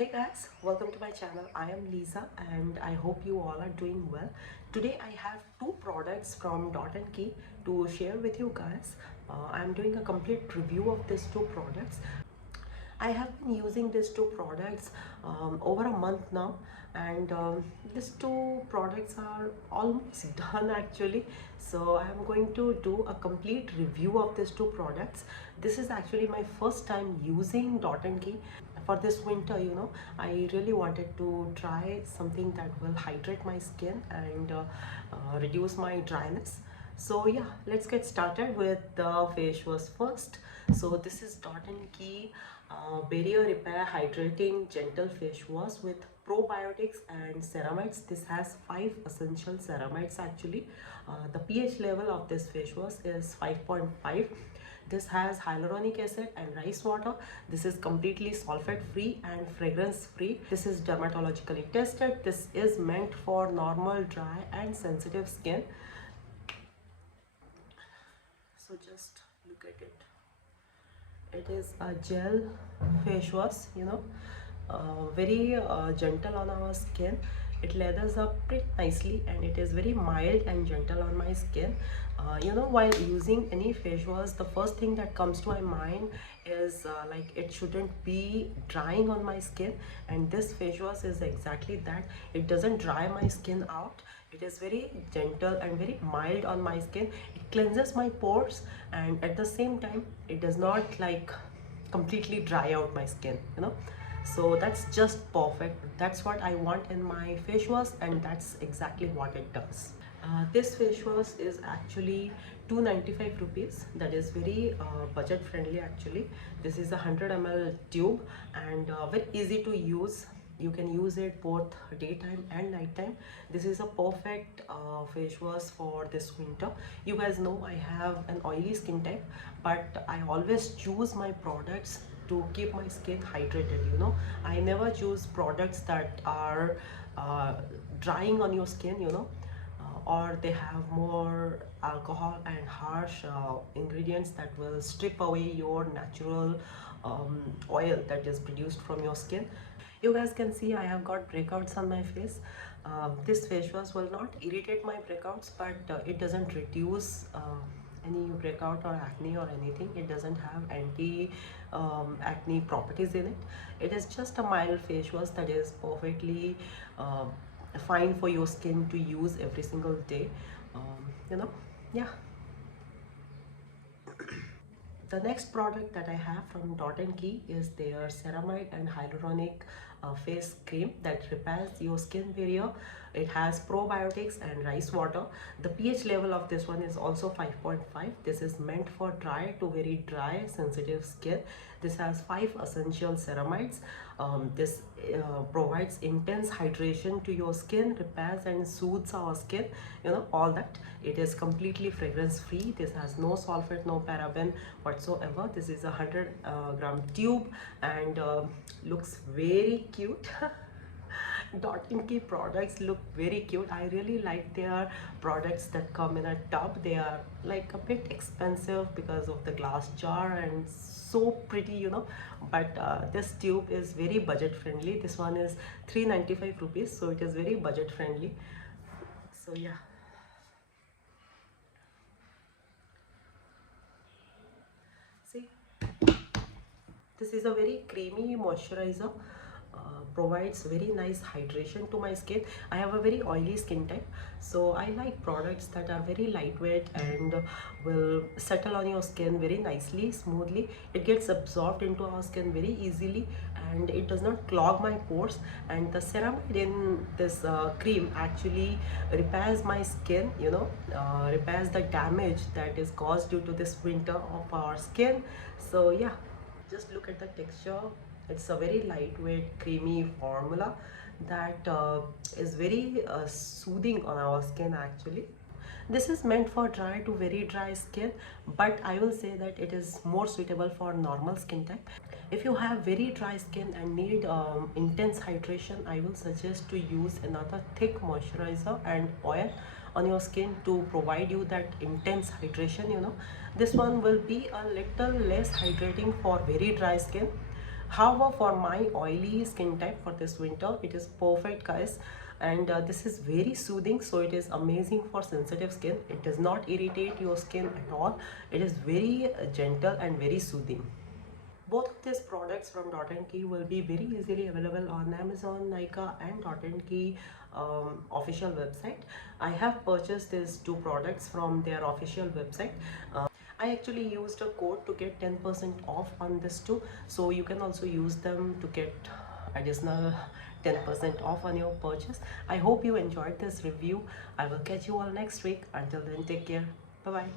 Hey guys, welcome to my channel. I am Lisa and I hope you all are doing well. Today I have two products from Dot and Key to share with you guys. I'm doing a complete review of these two products. I have been using these two products over a month now, and these two products are almost done actually. So I am going to do a complete review of these two products. This is actually my first time using Dot and Key. For this winter, I really wanted to try something that will hydrate my skin and reduce my dryness. So yeah, let's get started with the face wash first. So this is Dot and Key barrier repair hydrating gentle face wash with probiotics and ceramides. This has 5 essential ceramides actually. The pH level of this face wash is 5.5. This has hyaluronic acid and rice water. This is completely sulfate free and fragrance free. This is dermatologically tested. This is meant for normal, dry and sensitive skin. So just look at it. It is a gel face wash, very gentle on our skin. It lathers up pretty nicely and it is very mild and gentle on my skin. While using any face wash, the first thing that comes to my mind is like it shouldn't be drying on my skin, and this face wash is exactly that. It doesn't dry my skin out. It is very gentle and very mild on my skin. It cleanses my pores and at the same time it does not like completely dry out my skin, so that's just perfect. That's what I want in my face wash, and that's exactly what it does. This face wash is actually 295 rupees. That is very budget friendly actually. This is a 100 ml tube and very easy to use. You can use it both daytime and nighttime. This is a perfect face wash for this winter. You guys know I have an oily skin type, but I always choose my products to keep my skin hydrated. I never choose products that are drying on your skin, or they have more alcohol and harsh ingredients that will strip away your natural oil that is produced from your skin. You guys can see I have got breakouts on my face. This face wash will not irritate my breakouts, but it doesn't reduce any breakout or acne or anything. It doesn't have anti acne properties in it. It is just a mild face wash that is perfectly fine for your skin to use every single day. Yeah. The next product that I have from Dot and Key is their Ceramide and Hyaluronic face cream that repairs your skin barrier. It has probiotics and rice water. The pH level of this one is also 5.5. This is meant for dry to very dry sensitive skin. This has 5 essential ceramides. This provides intense hydration to your skin, repairs and soothes our skin, all that. It is completely fragrance free. This has no sulfate, no paraben whatsoever. This is a 100 gram tube and looks very cute. Dot and Key products look very cute. I really like their products that come in a tub. They are like a bit expensive because of the glass jar and so pretty, but this tube is very budget friendly. This one is 395 rupees, so it is very budget friendly. So yeah. See, this is a very creamy moisturizer. Provides very nice hydration to my skin. I have a very oily skin type, so I like products that are very lightweight and will settle on your skin very nicely, smoothly. It gets absorbed into our skin very easily and it does not clog my pores. And the ceramide in this cream actually repairs my skin, repairs the damage that is caused due to this winter of our skin. So yeah, just look at the texture. It's a very lightweight, creamy formula that is very soothing on our skin actually. This is meant for dry to very dry skin, but I will say that it is more suitable for normal skin type. If you have very dry skin and need intense hydration, I will suggest to use another thick moisturizer and oil on your skin to provide you that intense hydration. This one will be a little less hydrating for very dry skin. However, for my oily skin type for this winter, it is perfect, guys. And this is very soothing, so it is amazing for sensitive skin. It does not irritate your skin at all. It is very gentle and very soothing. Both of these products from Dot and Key will be very easily available on Amazon, Nykaa and Dot and Key official website. I have purchased these two products from their official website. I actually used a code to get 10% off on this too, so you can also use them to get additional 10% off on your purchase. I hope you enjoyed this review. I will catch you all next week. Until then, take care. Bye bye.